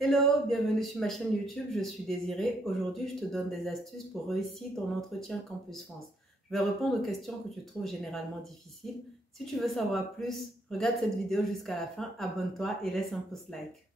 Hello, bienvenue sur ma chaîne YouTube, je suis Désirée. Aujourd'hui, je te donne des astuces pour réussir ton entretien Campus France. Je vais répondre aux questions que tu trouves généralement difficiles. Si tu veux savoir plus, regarde cette vidéo jusqu'à la fin, abonne-toi et laisse un pouce like.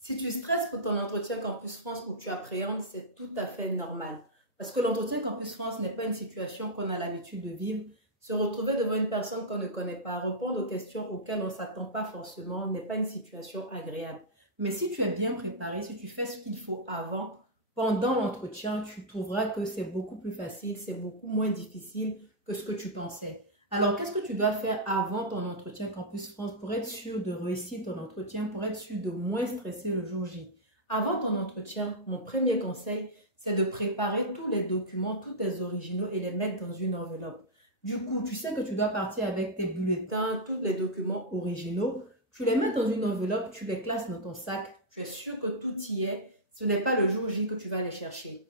Si tu stresses pour ton entretien Campus France ou tu appréhendes, c'est tout à fait normal. Parce que l'entretien Campus France n'est pas une situation qu'on a l'habitude de vivre. Se retrouver devant une personne qu'on ne connaît pas, répondre aux questions auxquelles on ne s'attend pas forcément, n'est pas une situation agréable. Mais si tu es bien préparé, si tu fais ce qu'il faut avant, pendant l'entretien, tu trouveras que c'est beaucoup plus facile, c'est beaucoup moins difficile que ce que tu pensais. Alors, qu'est-ce que tu dois faire avant ton entretien Campus France pour être sûr de réussir ton entretien, pour être sûr de moins stresser le jour J? Avant ton entretien, mon premier conseil, c'est de préparer tous les documents, tous tes originaux et les mettre dans une enveloppe. Du coup, tu sais que tu dois partir avec tes bulletins, tous les documents originaux. Tu les mets dans une enveloppe, tu les classes dans ton sac. Tu es sûr que tout y est. Ce n'est pas le jour J que tu vas les chercher.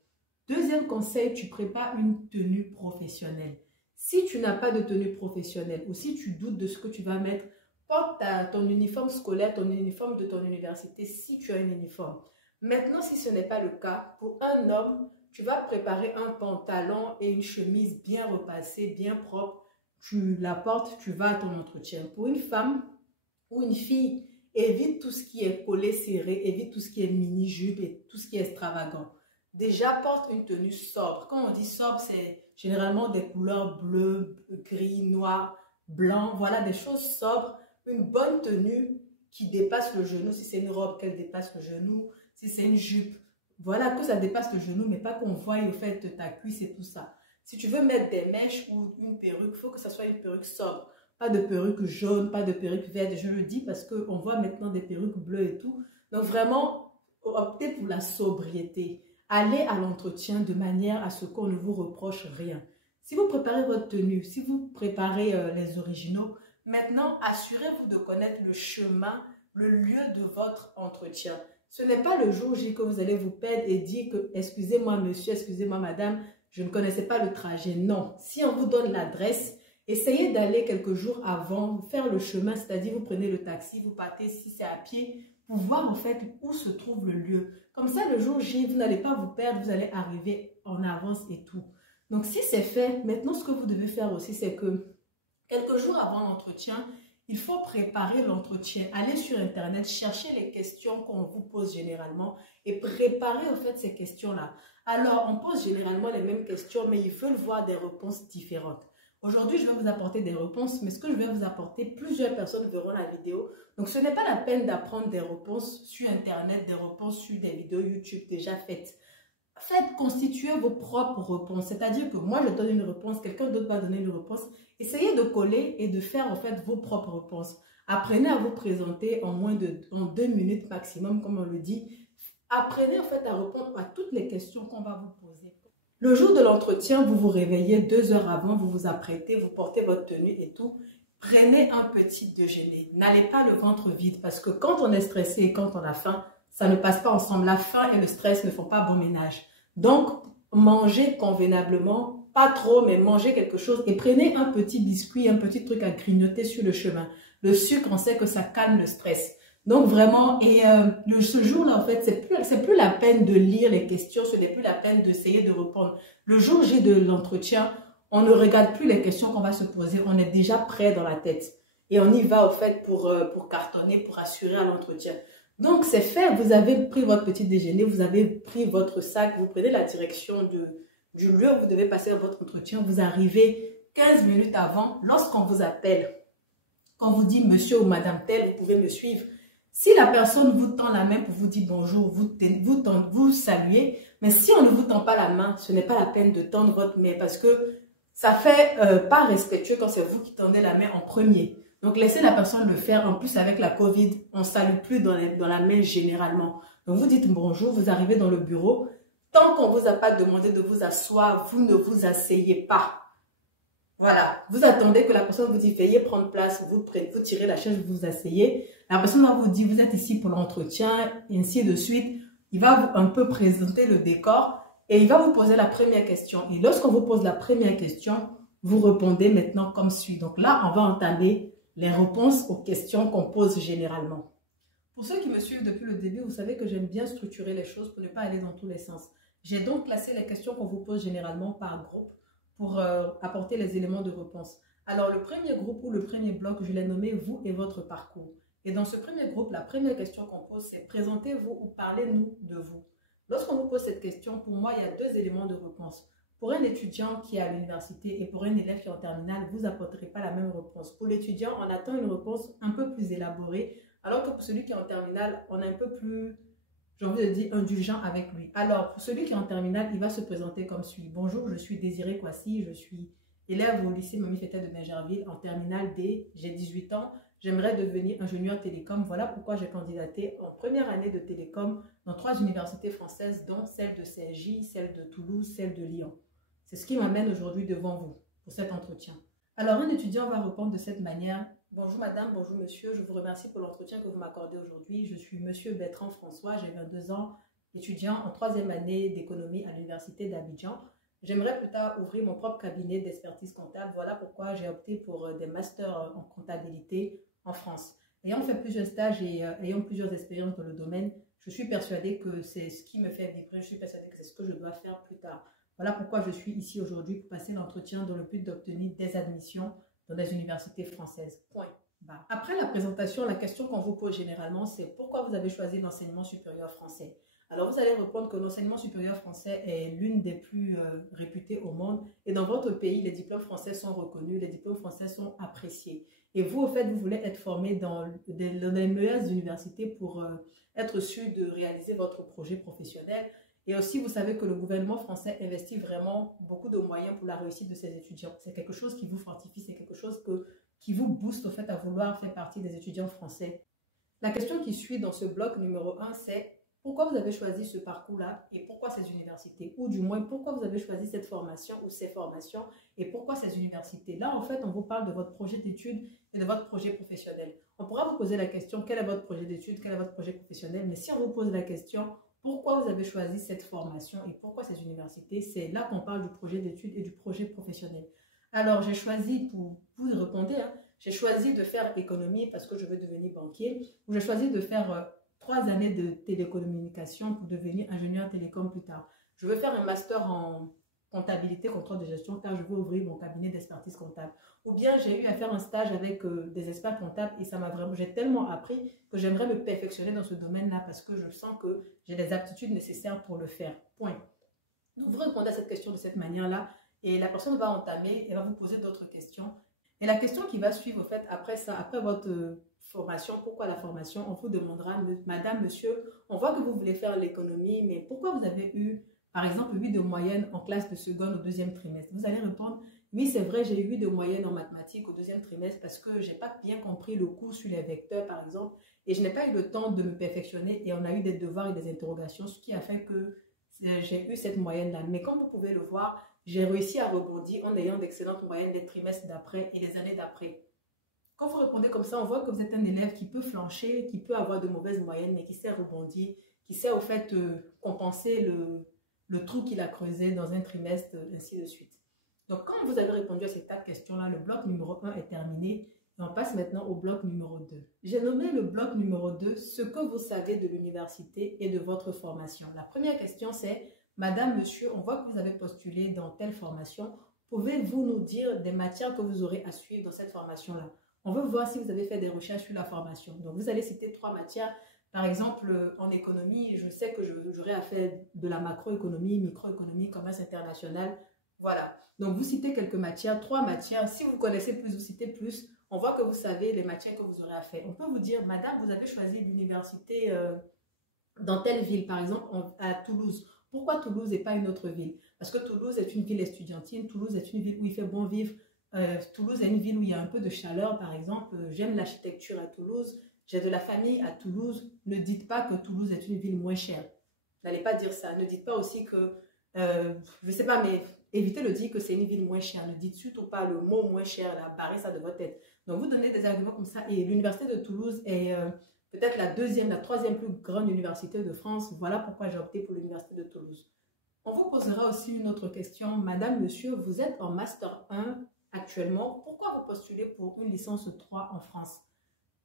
Deuxième conseil, tu prépares une tenue professionnelle. Si tu n'as pas de tenue professionnelle ou si tu doutes de ce que tu vas mettre, porte ton uniforme scolaire, ton uniforme de ton université si tu as un uniforme. Maintenant, si ce n'est pas le cas, pour un homme, tu vas préparer un pantalon et une chemise bien repassée, bien propre. Tu la portes, tu vas à ton entretien. Pour une femme ou une fille, évite tout ce qui est collet serré, évite tout ce qui est mini-jupe et tout ce qui est extravagant. Déjà, porte une tenue sobre. Quand on dit sobre, c'est généralement des couleurs bleues, gris, noir, blanc. Voilà, des choses sobres. Une bonne tenue qui dépasse le genou. Si c'est une robe, qu'elle dépasse le genou. Si c'est une jupe, voilà, que ça dépasse le genou, mais pas qu'on voie au fait ta cuisse et tout ça. Si tu veux mettre des mèches ou une perruque, il faut que ça soit une perruque sobre. Pas de perruque jaune, pas de perruque verte. Je le dis parce qu'on voit maintenant des perruques bleues et tout. Donc vraiment, optez pour la sobriété. Allez à l'entretien de manière à ce qu'on ne vous reproche rien. Si vous préparez votre tenue, si vous préparez les originaux, maintenant, assurez-vous de connaître le chemin, le lieu de votre entretien. Ce n'est pas le jour J que vous allez vous perdre et dire que « excusez-moi monsieur, excusez-moi madame, je ne connaissais pas le trajet ». Non, si on vous donne l'adresse, essayez d'aller quelques jours avant, faire le chemin, c'est-à-dire vous prenez le taxi, vous partez si c'est à pied, pour voir en fait où se trouve le lieu. Comme ça, le jour J, vous n'allez pas vous perdre, vous allez arriver en avance et tout. Donc si c'est fait, maintenant ce que vous devez faire aussi, c'est que quelques jours avant l'entretien, il faut préparer l'entretien. Allez sur Internet, chercher les questions qu'on vous pose généralement et préparer en fait ces questions-là. Alors, on pose généralement les mêmes questions, mais ils veulent voir des réponses différentes. Aujourd'hui, je vais vous apporter des réponses, mais ce que je vais vous apporter, plusieurs personnes verront la vidéo. Donc, ce n'est pas la peine d'apprendre des réponses sur Internet, des réponses sur des vidéos YouTube déjà faites. Faites constituer vos propres réponses. C'est-à-dire que moi, je donne une réponse, quelqu'un d'autre va donner une réponse. Essayez de coller et de faire en fait vos propres réponses. Apprenez à vous présenter en 2 minutes maximum, comme on le dit. Apprenez en fait à répondre à toutes les questions qu'on va vous poser. Le jour de l'entretien, vous vous réveillez 2 heures avant, vous vous apprêtez, vous portez votre tenue et tout. Prenez un petit déjeuner. N'allez pas le ventre vide parce que quand on est stressé et quand on a faim, ça ne passe pas ensemble. La faim et le stress ne font pas bon ménage. Donc, mangez convenablement, pas trop, mais mangez quelque chose et prenez un petit biscuit, un petit truc à grignoter sur le chemin. Le sucre, on sait que ça calme le stress. Donc vraiment, et ce jour-là, en fait, c'est plus la peine de lire les questions, ce n'est plus la peine d'essayer de répondre. Le jour J de l'entretien, on ne regarde plus les questions qu'on va se poser, on est déjà prêt dans la tête. Et on y va, au fait, pour cartonner, pour assurer à l'entretien. Donc, c'est fait, vous avez pris votre petit déjeuner, vous avez pris votre sac, vous prenez la direction du lieu où vous devez passer votre entretien, vous arrivez 15 minutes avant, lorsqu'on vous appelle, quand vous dit monsieur ou madame tel, vous pouvez me suivre. Si la personne vous tend la main pour vous dire bonjour, vous saluez, mais si on ne vous tend pas la main, ce n'est pas la peine de tendre votre main parce que ça fait pas respectueux quand c'est vous qui tendez la main en premier. Donc, laissez la personne le faire. En plus, avec la Covid, on ne salue plus dans la main généralement. Donc, vous dites bonjour, vous arrivez dans le bureau. Tant qu'on ne vous a pas demandé de vous asseoir, vous ne vous asseyez pas. Voilà. Vous attendez que la personne vous dise, veuillez prendre place. Vous tirez la chaise, vous vous asseyez. La personne va vous dire, vous êtes ici pour l'entretien, et ainsi de suite. Il va un peu présenter le décor. Et il va vous poser la première question. Et lorsqu'on vous pose la première question, vous répondez maintenant comme suit. Donc là, on va entamer les réponses aux questions qu'on pose généralement. Pour ceux qui me suivent depuis le début, vous savez que j'aime bien structurer les choses pour ne pas aller dans tous les sens. J'ai donc classé les questions qu'on vous pose généralement par groupe pour apporter les éléments de réponse. Alors, le premier groupe ou le premier bloc, je l'ai nommé « Vous et votre parcours ». Et dans ce premier groupe, la première question qu'on pose, c'est « Présentez-vous ou parlez-nous de vous ». Lorsqu'on vous pose cette question, pour moi, il y a deux éléments de réponse. Pour un étudiant qui est à l'université et pour un élève qui est en terminale, vous n'apporterez pas la même réponse. Pour l'étudiant, on attend une réponse un peu plus élaborée, alors que pour celui qui est en terminale, on est un peu plus, j'ai envie de dire, indulgent avec lui. Alors, pour celui qui est en terminale, il va se présenter comme suit. Bonjour, je suis Désiré Kouassi, je suis élève au lycée Mamie Fétel de Nagerville, en terminale D, j'ai 18 ans. J'aimerais devenir ingénieur télécom. Voilà pourquoi j'ai candidaté en première année de télécom dans 3 universités françaises, dont celle de CSJ, celle de Toulouse, celle de Lyon. C'est ce qui m'amène aujourd'hui devant vous pour cet entretien. Alors, un étudiant va répondre de cette manière. Bonjour madame, bonjour monsieur, je vous remercie pour l'entretien que vous m'accordez aujourd'hui. Je suis monsieur Bertrand François, j'ai 22 ans, étudiant en 3e année d'économie à l'université d'Abidjan. J'aimerais plus tard ouvrir mon propre cabinet d'expertise comptable. Voilà pourquoi j'ai opté pour des masters en comptabilité en France. Ayant fait plusieurs stages et ayant plusieurs expériences dans le domaine, je suis persuadée que c'est ce qui me fait vibrer. Je suis persuadée que c'est ce que je dois faire plus tard. Voilà pourquoi je suis ici aujourd'hui pour passer l'entretien dans le but d'obtenir des admissions dans des universités françaises. Point. Après la présentation, la question qu'on vous pose généralement, c'est pourquoi vous avez choisi l'enseignement supérieur français? Alors, vous allez répondre que l'enseignement supérieur français est l'une des plus réputées au monde. Et dans votre pays, les diplômes français sont reconnus, les diplômes français sont appréciés. Et vous, au fait, vous voulez être formé dans les meilleures universités pour être sûr de réaliser votre projet professionnel. Et aussi, vous savez que le gouvernement français investit vraiment beaucoup de moyens pour la réussite de ses étudiants. C'est quelque chose qui vous fortifie, c'est quelque chose qui vous booste au fait à vouloir faire partie des étudiants français. La question qui suit dans ce bloc numéro 1, c'est pourquoi vous avez choisi ce parcours-là et pourquoi ces universités? Ou du moins, pourquoi vous avez choisi cette formation ou ces formations et pourquoi ces universités? Là, en fait, on vous parle de votre projet d'études et de votre projet professionnel. On pourra vous poser la question, quel est votre projet d'études, quel est votre projet professionnel? Mais si on vous pose la question, pourquoi vous avez choisi cette formation et pourquoi ces universités? C'est là qu'on parle du projet d'études et du projet professionnel. Alors, j'ai choisi, pour vous répondre, j'ai choisi de faire économie parce que je veux devenir banquier, ou j'ai choisi de faire 3 années de télécommunication pour devenir ingénieur télécom plus tard. Je veux faire un master en comptabilité, contrôle de gestion, car je veux ouvrir mon cabinet d'expertise comptable. Ou bien j'ai eu à faire un stage avec des experts comptables et ça m'a vraiment, j'ai tellement appris que j'aimerais me perfectionner dans ce domaine-là parce que je sens que j'ai les aptitudes nécessaires pour le faire. Point. Donc vous répondez à cette question de cette manière-là et la personne va entamer et va vous poser d'autres questions. Et la question qui va suivre, en fait, après ça, après votre formation, pourquoi la formation, on vous demandera, madame, monsieur, on voit que vous voulez faire l'économie, mais pourquoi vous avez eu, par exemple, 8 de moyenne en classe de seconde au 2e trimestre? Vous allez répondre, oui, c'est vrai, j'ai eu 8 de moyenne en mathématiques au 2e trimestre parce que je n'ai pas bien compris le cours sur les vecteurs, par exemple, et je n'ai pas eu le temps de me perfectionner et on a eu des devoirs et des interrogations, ce qui a fait que j'ai eu cette moyenne-là. Mais comme vous pouvez le voir, j'ai réussi à rebondir en ayant d'excellentes moyennes les trimestres d'après et les années d'après. Quand vous répondez comme ça, on voit que vous êtes un élève qui peut flancher, qui peut avoir de mauvaises moyennes, mais qui sait rebondir, qui sait au fait compenser le trou qu'il a creusé dans un trimestre, ainsi de suite. Donc, quand vous avez répondu à ces 4 questions-là, le bloc numéro 1 est terminé et on passe maintenant au bloc numéro 2. J'ai nommé le bloc numéro 2 ce que vous savez de l'université et de votre formation. La première question, c'est madame, monsieur, on voit que vous avez postulé dans telle formation. Pouvez-vous nous dire des matières que vous aurez à suivre dans cette formation-là? On veut voir si vous avez fait des recherches sur la formation. Donc, vous allez citer 3 matières. Par exemple, en économie, je sais que j'aurai à faire de la macroéconomie, microéconomie, commerce international. Voilà. Donc, vous citez quelques matières, 3 matières. Si vous connaissez plus, vous citez plus. On voit que vous savez les matières que vous aurez à faire. On peut vous dire, madame, vous avez choisi l'université dans telle ville, par exemple, à Toulouse. Pourquoi Toulouse et pas une autre ville? Parce que Toulouse est une ville estudiantine. Toulouse est une ville où il fait bon vivre. Toulouse est une ville où il y a un peu de chaleur, par exemple. J'aime l'architecture à Toulouse. J'ai de la famille à Toulouse. Ne dites pas que Toulouse est une ville moins chère. N'allez pas dire ça. Ne dites pas aussi que, je ne sais pas, mais évitez de dire que c'est une ville moins chère. Ne dites surtout pas le mot moins cher, là, barrez ça de votre tête. Donc, vous donnez des arguments comme ça. Et l'université de Toulouse est peut-être la 2e, la 3e plus grande université de France. Voilà pourquoi j'ai opté pour l'université de Toulouse. On vous posera aussi une autre question. Madame, monsieur, vous êtes en Master 1 actuellement. Pourquoi vous postulez pour une licence 3 en France?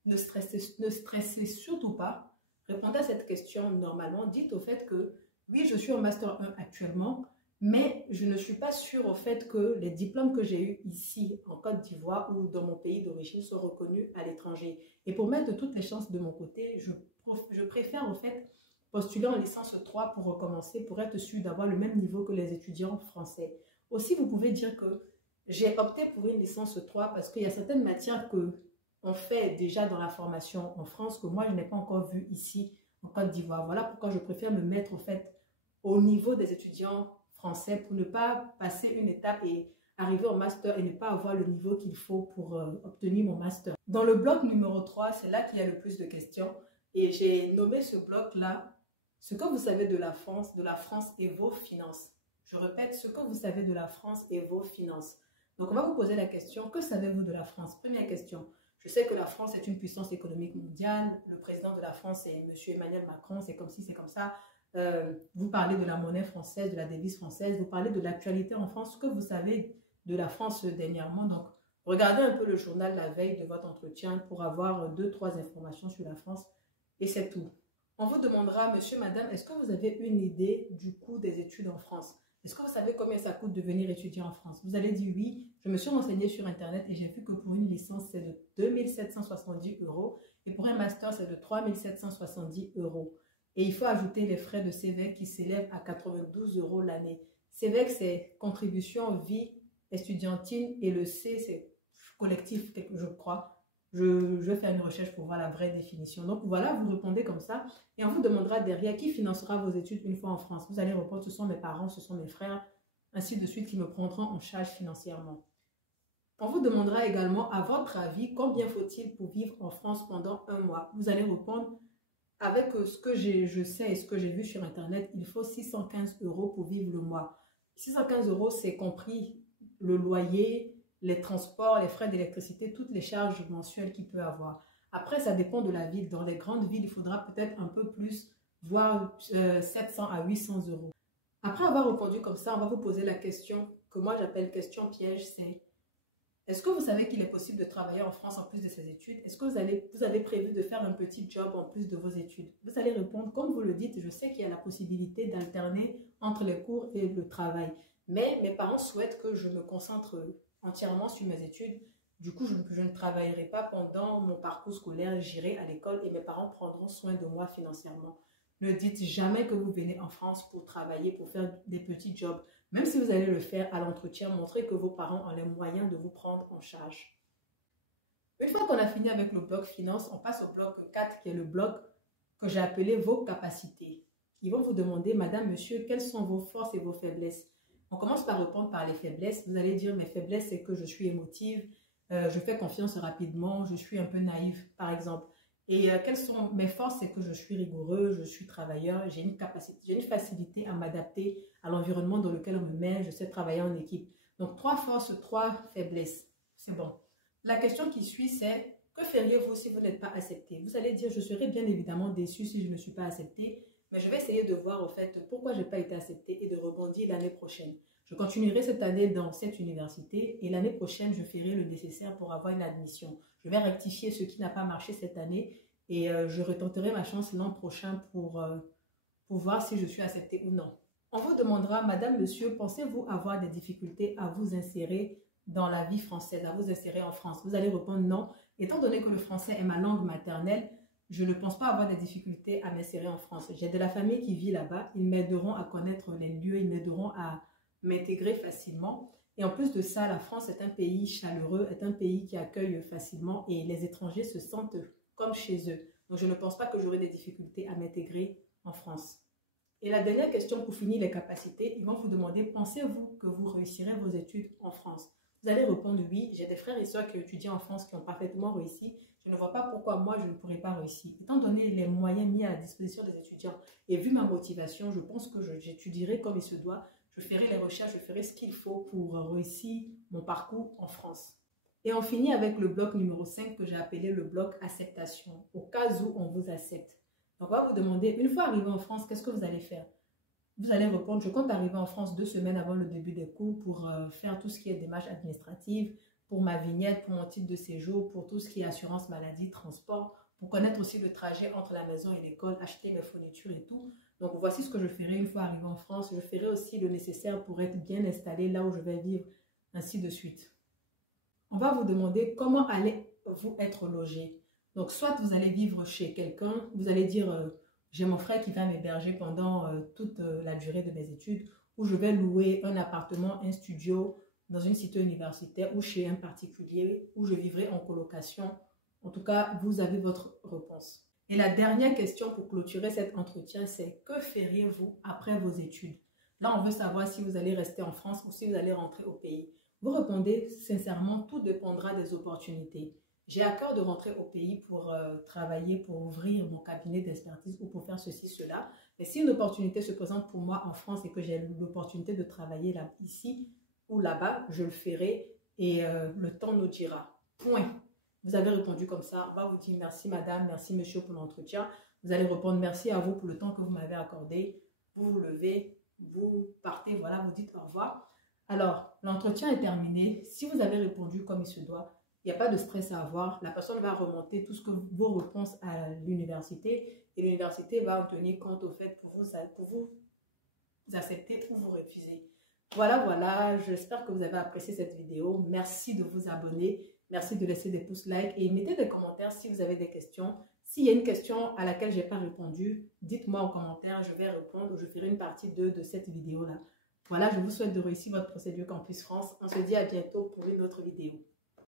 Ne stressez surtout pas. Répondez à cette question normalement. Dites au fait que oui, je suis en Master 1 actuellement, mais je ne suis pas sûre au fait que les diplômes que j'ai eus ici en Côte d'Ivoire ou dans mon pays d'origine soient reconnus à l'étranger. Et pour mettre toutes les chances de mon côté, je préfère au fait postuler en licence 3 pour recommencer, pour être sûr d'avoir le même niveau que les étudiants français. Aussi, vous pouvez dire que j'ai opté pour une licence 3 parce qu'il y a certaines matières que on fait déjà dans la formation en France que moi, je n'ai pas encore vu ici en Côte d'Ivoire. Voilà pourquoi je préfère me mettre au fait au niveau des étudiants français pour ne pas passer une étape et arriver au master et ne pas avoir le niveau qu'il faut pour obtenir mon master. Dans le bloc numéro 3, c'est là qu'il y a le plus de questions et j'ai nommé ce bloc-là « Ce que vous savez de la France et vos finances ». Je répète, ce que vous savez de la France et vos finances. Donc, on va vous poser la question, que savez-vous de la France? Première question. Je sais que la France est une puissance économique mondiale. Le président de la France est M. Emmanuel Macron. C'est comme ci, c'est comme ça. Vous parlez de la monnaie française, de la devise française. Vous parlez de l'actualité en France. Ce que vous savez de la France dernièrement. Donc, regardez un peu le journal la veille de votre entretien pour avoir 2-3 informations sur la France. Et c'est tout. On vous demandera, monsieur, madame, est-ce que vous avez une idée du coût des études en France? Est-ce que vous savez combien ça coûte de venir étudier en France? Vous allez dire oui. Je me suis renseignée sur Internet et j'ai vu que pour une licence, c'est de 2 770 € et pour un master, c'est de 3 770 €. Et il faut ajouter les frais de CEVEC qui s'élèvent à 92 € l'année. CEVEC, c'est contribution vie estudiantine et le C, c'est collectif, je crois. Je vais faire une recherche pour voir la vraie définition. Donc voilà, vous répondez comme ça et on vous demandera derrière qui financera vos études une fois en France. Vous allez répondre, ce sont mes parents, ce sont mes frères, ainsi de suite, qui me prendront en charge financièrement. On vous demandera également, à votre avis, combien faut-il pour vivre en France pendant un mois? Vous allez répondre, avec ce que je sais et ce que j'ai vu sur Internet, il faut 615 € pour vivre le mois. 615 €, c'est compris le loyer, les transports, les frais d'électricité, toutes les charges mensuelles qu'il peut avoir. Après, ça dépend de la ville. Dans les grandes villes, il faudra peut-être un peu plus, voire 700 à 800 €. Après avoir répondu comme ça, on va vous poser la question que moi j'appelle question piège, c'est est-ce que vous savez qu'il est possible de travailler en France en plus de ses études? Est-ce que vous avez prévu de faire un petit job en plus de vos études? Vous allez répondre, comme vous le dites, je sais qu'il y a la possibilité d'alterner entre les cours et le travail. Mais mes parents souhaitent que je me concentre entièrement sur mes études. Du coup, je ne travaillerai pas pendant mon parcours scolaire, j'irai à l'école et mes parents prendront soin de moi financièrement. Ne dites jamais que vous venez en France pour travailler, pour faire des petits jobs. Même si vous allez le faire à l'entretien, montrez que vos parents ont les moyens de vous prendre en charge. Une fois qu'on a fini avec le bloc finance, on passe au bloc 4 qui est le bloc que j'ai appelé vos capacités. Ils vont vous demander, madame, monsieur, quelles sont vos forces et vos faiblesses? On commence par répondre par les faiblesses. Vous allez dire, mes faiblesses, c'est que je suis émotive, je fais confiance rapidement, je suis un peu naïve, par exemple. Et quelles sont mes forces? C'est que je suis rigoureux, je suis travailleur, j'ai une facilité à m'adapter à l'environnement dans lequel on me met, je sais travailler en équipe. Donc, 3 forces, 3 faiblesses. C'est bon. La question qui suit, c'est que feriez-vous si vous n'êtes pas accepté? Vous allez dire, je serais bien évidemment déçu si je ne suis pas accepté, mais je vais essayer de voir au fait pourquoi je n'ai pas été accepté et de rebondir l'année prochaine. Je continuerai cette année dans cette université et l'année prochaine, je ferai le nécessaire pour avoir une admission. Je vais rectifier ce qui n'a pas marché cette année et je retenterai ma chance l'an prochain pour voir si je suis acceptée ou non. On vous demandera, madame, monsieur, pensez-vous avoir des difficultés à vous insérer dans la vie française, à vous insérer en France? Vous allez répondre non. Étant donné que le français est ma langue maternelle, je ne pense pas avoir des difficultés à m'insérer en France. J'ai de la famille qui vit là-bas. Ils m'aideront à connaître les lieux, ils m'aideront à m'intégrer facilement. Et en plus de ça, la France est un pays chaleureux, est un pays qui accueille facilement et les étrangers se sentent comme chez eux. Donc, je ne pense pas que j'aurai des difficultés à m'intégrer en France. Et la dernière question pour finir les capacités, ils vont vous demander, pensez-vous que vous réussirez vos études en France? Vous allez répondre oui, j'ai des frères et sœurs qui étudient en France qui ont parfaitement réussi. Je ne vois pas pourquoi moi je ne pourrais pas réussir. Étant donné les moyens mis à la disposition des étudiants et vu ma motivation, je pense que j'étudierai comme il se doit. Je ferai les recherches, je ferai ce qu'il faut pour réussir mon parcours en France. Et on finit avec le bloc numéro 5 que j'ai appelé le bloc acceptation, au cas où on vous accepte. Donc on va vous demander, une fois arrivé en France, qu'est-ce que vous allez faire? vous allez répondre, je compte arriver en France 2 semaines avant le début des cours pour faire tout ce qui est démarches administratives, pour ma vignette, pour mon titre de séjour, pour tout ce qui est assurance maladie, transport, pour connaître aussi le trajet entre la maison et l'école, acheter mes fournitures et tout. Donc, voici ce que je ferai une fois arrivé en France. Je ferai aussi le nécessaire pour être bien installé là où je vais vivre, ainsi de suite. On va vous demander comment allez-vous être logé. Donc, soit vous allez vivre chez quelqu'un, vous allez dire, j'ai mon frère qui va m'héberger pendant toute la durée de mes études, ou je vais louer un appartement, un studio dans une cité universitaire ou chez un particulier, ou je vivrai en colocation. En tout cas, vous avez votre réponse. Et la dernière question pour clôturer cet entretien, c'est que feriez-vous après vos études? Là, on veut savoir si vous allez rester en France ou si vous allez rentrer au pays. Vous répondez sincèrement, tout dépendra des opportunités. J'ai à cœur de rentrer au pays pour travailler, pour ouvrir mon cabinet d'expertise ou pour faire ceci, cela. Mais si une opportunité se présente pour moi en France et que j'ai l'opportunité de travailler là, ici ou là-bas, je le ferai et le temps nous dira. Point. Vous avez répondu comme ça. On va vous dire merci madame, merci monsieur pour l'entretien. Vous allez répondre merci à vous pour le temps que vous m'avez accordé. Vous vous levez, vous partez, voilà, vous dites au revoir. Alors, l'entretien est terminé. Si vous avez répondu comme il se doit, il n'y a pas de stress à avoir. La personne va remonter tout ce que vos réponses à l'université et l'université va en tenir compte au fait pour vous accepter ou vous refuser. Voilà. J'espère que vous avez apprécié cette vidéo. Merci de vous abonner. Merci de laisser des pouces like et mettez des commentaires si vous avez des questions. S'il y a une question à laquelle je n'ai pas répondu, dites-moi en commentaire. Je vais répondre. Je ferai une partie 2 de cette vidéo-là. Voilà, je vous souhaite de réussir votre procédure Campus France. On se dit à bientôt pour une autre vidéo.